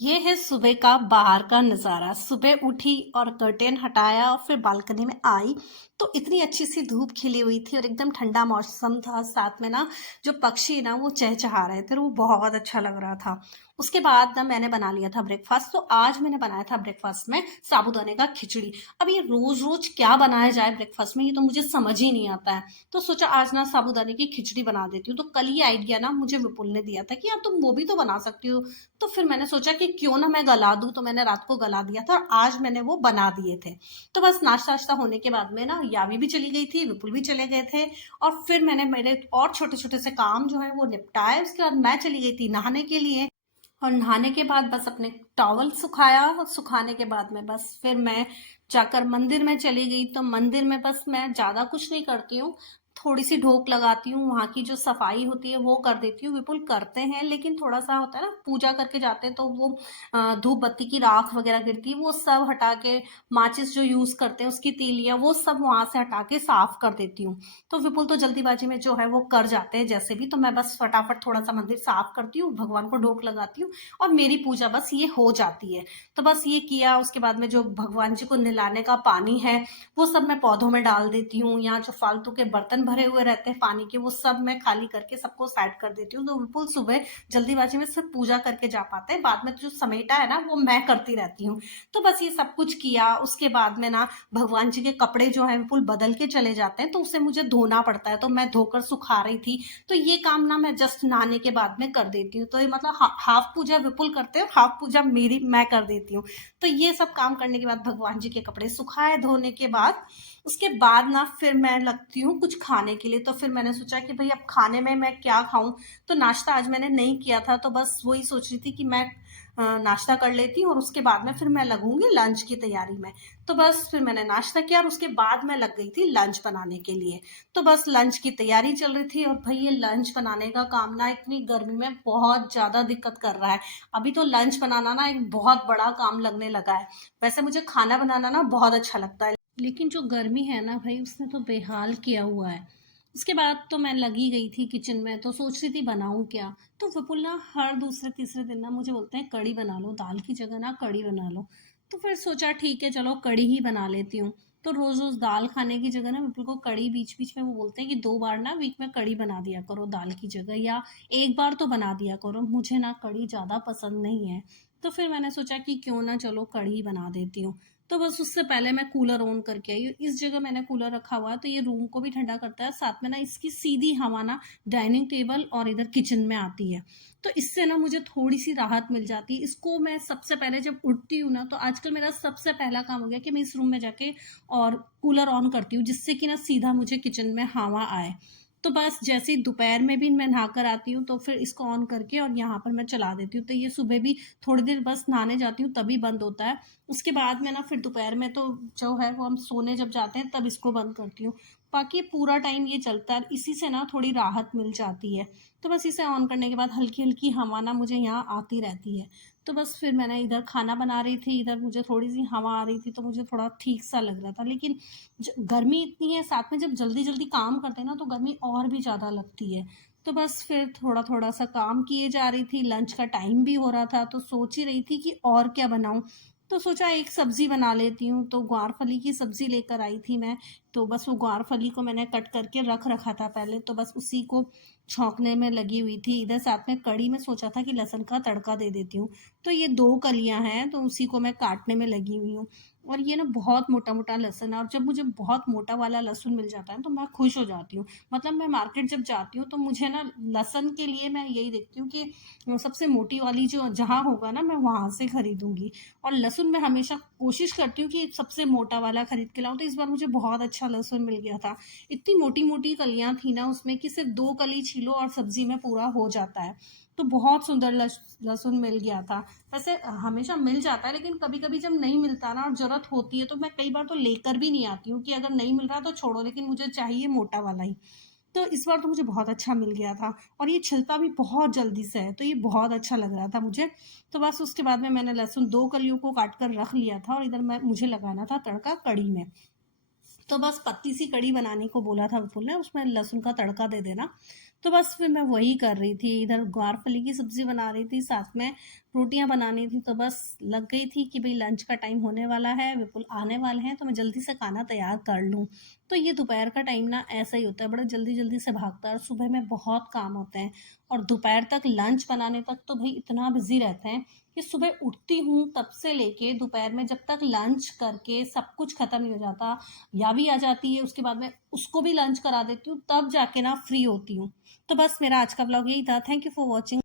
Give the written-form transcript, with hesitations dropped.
ये है सुबह का बाहर का नज़ारा। सुबह उठी और कर्टेन हटाया और फिर बालकनी में आई तो इतनी अच्छी सी धूप खिली हुई थी और एकदम ठंडा मौसम था। साथ में ना जो पक्षी ना वो चहचहा रहे थे, वो बहुत अच्छा लग रहा था। उसके बाद ना मैंने बना लिया था ब्रेकफास्ट। तो आज मैंने बनाया था ब्रेकफास्ट में साबूदाने का खिचड़ी। अब ये रोज रोज क्या बनाया जाए ब्रेकफास्ट में, ये तो मुझे समझ ही नहीं आता है। तो सोचा आज ना साबूदाने की खिचड़ी बना देती हूँ। तो कल ये आइडिया ना मुझे विपुल ने दिया था कि यार तुम वो भी तो बना सकती हो। तो फिर मैंने सोचा कि क्यों ना मैं गला दूं, तो मैंने रात को गला दिया था और आज मैंने वो बना दिए थे। तो बस नाश्ता वाश्ता होने के बाद में ना यावी भी चली गई थी, विपुल भी चले गए थे और फिर मैंने मेरे और छोटे छोटे से काम जो है वो निपटाए। उसके बाद मैं चली गई थी नहाने के लिए और नहाने के बाद बस अपने टॉवल सुखाया और सुखाने के बाद में बस फिर मैं जाकर मंदिर में चली गई। तो मंदिर में बस मैं ज़्यादा कुछ नहीं करती हूँ, थोड़ी सी ढोक लगाती हूँ, वहाँ की जो सफाई होती है वो कर देती हूँ। विपुल करते हैं लेकिन थोड़ा सा होता है ना, पूजा करके जाते हैं तो वो धूप बत्ती की राख वगैरह गिरती है वो सब हटा के, माचिस जो यूज़ करते हैं उसकी तीलियाँ वो सब वहाँ से हटा के साफ कर देती हूँ। तो विपुल तो जल्दीबाजी में जो है वो कर जाते हैं जैसे भी, तो मैं बस फटाफट थोड़ा सा मंदिर साफ करती हूँ, भगवान को ढोक लगाती हूँ और मेरी पूजा बस ये हो जाती है। तो बस ये किया, उसके बाद में जो भगवान जी को नहलाने का पानी है वो सब मैं पौधों में डाल देती हूँ। यहाँ जो फालतू के बर्तन भरे हुए रहते हैं पानी के वो सब मैं खाली करके सबको साइड कर देती हूँ। तो विपुल सुबह जल्दीबाजी में सिर्फ पूजा करके जा पाते हैं, बाद में जो समेटा है ना वो मैं करती रहती हूँ। तो बस ये सब कुछ किया। उसके बाद में ना भगवान जी के कपड़े जो है विपुल बदल के चले जाते हैं तो उसे मुझे धोना पड़ता है, तो मैं धोकर सुखा रही थी। तो ये काम ना मैं जस्ट नहाने के बाद में कर देती हूँ। तो ये मतलब हाफ पूजा विपुल करते हैं और हाफ पूजा मेरी मैं कर देती हूँ। तो ये सब काम करने के बाद भगवान जी के कपड़े सुखाए धोने के बाद, उसके बाद ना फिर मैं लगती हूँ कुछ खाने के लिए। तो फिर मैंने सोचा कि भाई अब खाने में मैं क्या खाऊं। तो नाश्ता आज मैंने नहीं किया था, तो बस वही सोच रही थी कि मैं नाश्ता कर लेती हूँ और उसके बाद में फिर मैं लगूंगी लंच की तैयारी में। तो बस फिर मैंने नाश्ता किया और उसके बाद मैं लग गई थी लंच बनाने के लिए। तो बस लंच की तैयारी चल रही थी और भाई ये लंच बनाने का काम ना इतनी गर्मी में बहुत ज़्यादा दिक्कत कर रहा है। अभी तो लंच बनाना ना एक बहुत बड़ा काम लगने लगा है। वैसे मुझे खाना बनाना ना बहुत अच्छा लगता है, लेकिन जो गर्मी है ना भाई उसने तो बेहाल किया हुआ है। उसके बाद तो मैं लगी गई थी किचन में, तो सोच रही थी बनाऊं क्या। तो विपुल ना हर दूसरे तीसरे दिन ना मुझे बोलते हैं कड़ी बना लो, दाल की जगह ना कड़ी बना लो। तो फिर सोचा ठीक है चलो कड़ी ही बना लेती हूँ। तो रोज रोज दाल खाने की जगह ना विपुल को कड़ी बीच बीच में वो बोलते हैं कि 2 बार ना वीक में कड़ी बना दिया करो दाल की जगह, या एक बार तो बना दिया करो। मुझे ना कड़ी ज़्यादा पसंद नहीं है। तो फिर मैंने सोचा कि क्यों ना चलो कड़ी बना देती हूँ। तो बस उससे पहले मैं कूलर ऑन करके आई। इस जगह मैंने कूलर रखा हुआ है तो ये रूम को भी ठंडा करता है, साथ में ना इसकी सीधी हवा ना डाइनिंग टेबल और इधर किचन में आती है। तो इससे ना मुझे थोड़ी सी राहत मिल जाती है। इसको मैं सबसे पहले जब उठती हूँ ना, तो आजकल मेरा सबसे पहला काम हो गया कि मैं इस रूम में जाके और कूलर ऑन करती हूँ, जिससे कि ना सीधा मुझे किचन में हवा आए। तो बस जैसे ही दोपहर में भी मैं नहा कर आती हूँ तो फिर इसको ऑन करके और यहाँ पर मैं चला देती हूँ। तो ये सुबह भी थोड़ी देर बस नहाने जाती हूँ तभी बंद होता है। उसके बाद में ना फिर दोपहर में तो जो है वो हम सोने जब जाते हैं तब इसको बंद करती हूँ। बाकी पूरा टाइम ये चलता है, इसी से ना थोड़ी राहत मिल जाती है। तो बस इसे ऑन करने के बाद हल्की हल्की हवा ना मुझे यहाँ आती रहती है। तो बस फिर मैंने इधर खाना बना रही थी, इधर मुझे थोड़ी सी हवा आ रही थी तो मुझे थोड़ा ठीक सा लग रहा था। लेकिन गर्मी इतनी है, साथ में जब जल्दी जल्दी काम करते हैं ना तो गर्मी और भी ज़्यादा लगती है। तो बस फिर थोड़ा थोड़ा सा काम किए जा रही थी, लंच का टाइम भी हो रहा था तो सोच ही रही थी कि और क्या बनाऊं। तो सोचा एक सब्जी बना लेती हूँ, तो ग्वारफली की सब्जी लेकर आई थी मैं। तो बस वो ग्वारफली को मैंने कट करके रख रखा था पहले, तो बस उसी को छौंकने में लगी हुई थी। इधर साथ में कड़ी में सोचा था कि लहसुन का तड़का दे देती हूँ। तो ये 2 कलियां हैं तो उसी को मैं काटने में लगी हुई हूँ। और ये ना बहुत मोटा मोटा लहसुन है और जब मुझे बहुत मोटा वाला लहसुन मिल जाता है तो मैं खुश हो जाती हूँ। मतलब मैं मार्केट जब जाती हूँ तो मुझे ना लहसुन के लिए मैं यही देखती हूँ कि सबसे मोटी वाली जो जहाँ होगा ना मैं वहाँ से खरीदूंगी। और लहसुन मैं हमेशा कोशिश करती हूँ कि सबसे मोटा वाला खरीद के लाऊं। तो इस बार मुझे बहुत अच्छा लहसुन मिल गया था। इतनी मोटी मोटी कलियां थी ना उसमें कि सिर्फ 2 कली छीलो और सब्जी में पूरा हो जाता है। तो बहुत सुंदर लहसुन मिल गया था। वैसे हमेशा मिल जाता है लेकिन कभी कभी जब नहीं मिलता ना और जरूरत होती है तो मैं कई बार तो लेकर भी नहीं आती हूँ कि अगर नहीं मिल रहा तो छोड़ो, लेकिन मुझे चाहिए मोटा वाला ही। तो इस बार तो मुझे बहुत अच्छा मिल गया था और ये छिलता भी बहुत जल्दी से है, तो ये बहुत अच्छा लग रहा था मुझे। तो बस उसके बाद में मैंने लहसुन 2 कलियों को काट कर रख लिया था और इधर मैं मुझे लगाना था तड़का कड़ी में। तो बस पतली सी कड़ी बनाने को बोला था विपुल ने, उसमें लहसुन का तड़का दे देना। तो बस फिर मैं वही कर रही थी, इधर ग्वारफली की सब्जी बना रही थी, साथ में रोटियां बनानी थी, तो बस लग गई थी कि भाई लंच का टाइम होने वाला है, बिल्कुल आने वाले हैं, तो मैं जल्दी से खाना तैयार कर लूँ। तो ये दोपहर का टाइम ना ऐसा ही होता है, बड़ा जल्दी जल्दी से भागता है और सुबह में बहुत काम होते हैं और दोपहर तक लंच बनाने तक तो भाई इतना बिजी रहते हैं कि सुबह उठती हूँ तब से लेके दोपहर में जब तक लंच करके सब कुछ खत्म नहीं हो जाता, या भी आ जाती है उसके बाद में उसको भी लंच करा देती हूँ, तब जाके ना फ्री होती हूँ। तो बस मेरा आज का ब्लॉग यही था। Thank you for watching.